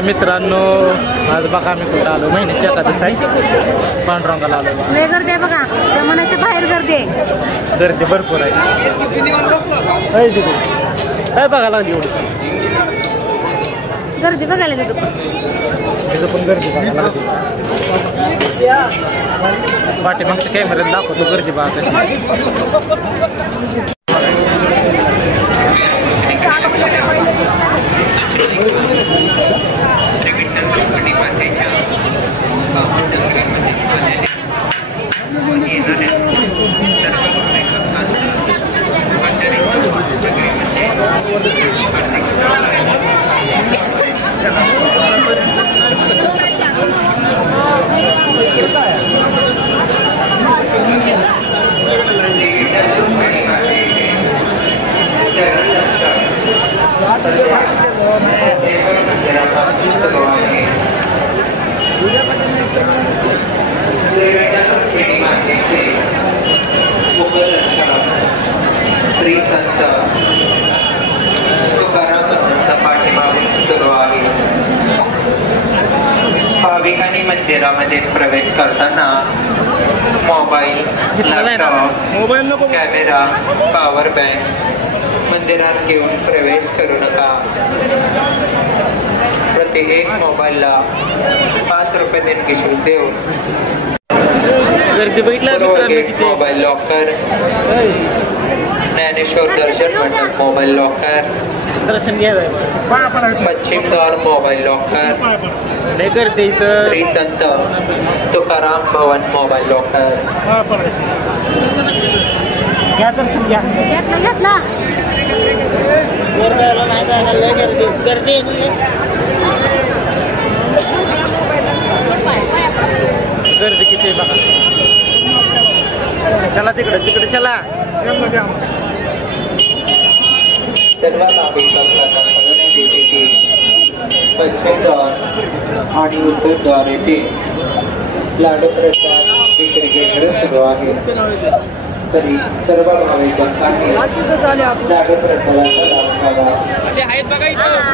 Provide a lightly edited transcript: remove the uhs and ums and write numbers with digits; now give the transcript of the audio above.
हाय मित्रांनो, आज बघा मी कुठं आलो. महिन्याची एखादं आहे, पांडुरंगाला आलो. लय गर्दी आहे बघा, जमान्याच्या बाहेर गर्दी आहे. गर्दी भरपूर आहे. काय बघायला लागली एवढी गर्दी बघायला तिथं पण गर्दी बघायला लागली. पाठीमागच्या कॅमेऱ्यात दाखवतो गर्दी बघा कशी. भाविकांनी मंदिरामध्ये प्रवेश करताना mobile, laptop, camera, power bank मंदिरात घेऊन प्रवेश करू नका. प्रति एक मोबाईलला 5 रुपये देणगी शुल्क देऊ. गर्दी बघितलं. मोबाईल लॉकर, ज्ञानेश्वर दर्शन मंडळ मोबाईल लॉकर, दर्शन घ्यायला. पश्चिम द्वार मोबाईल लॉकर, गर्दी इथं. श्री संत तुकाराम भवन मोबाईल लॉकर. घ्या दर्शन घ्या. घेतला गर्दी गर्दी किती आहे बघा. चला तिकडे तिकडे चला. सर्व नागरिकांना कळवण्यात येते की पश्चिम द्वार आणि उत्तर द्वार येथे लाडू प्रसाद विक्री केंद्र सुरू आहे. तरी सर्व भाविकांसाठी लाडू प्रसादाचा लाभ घ्यावा.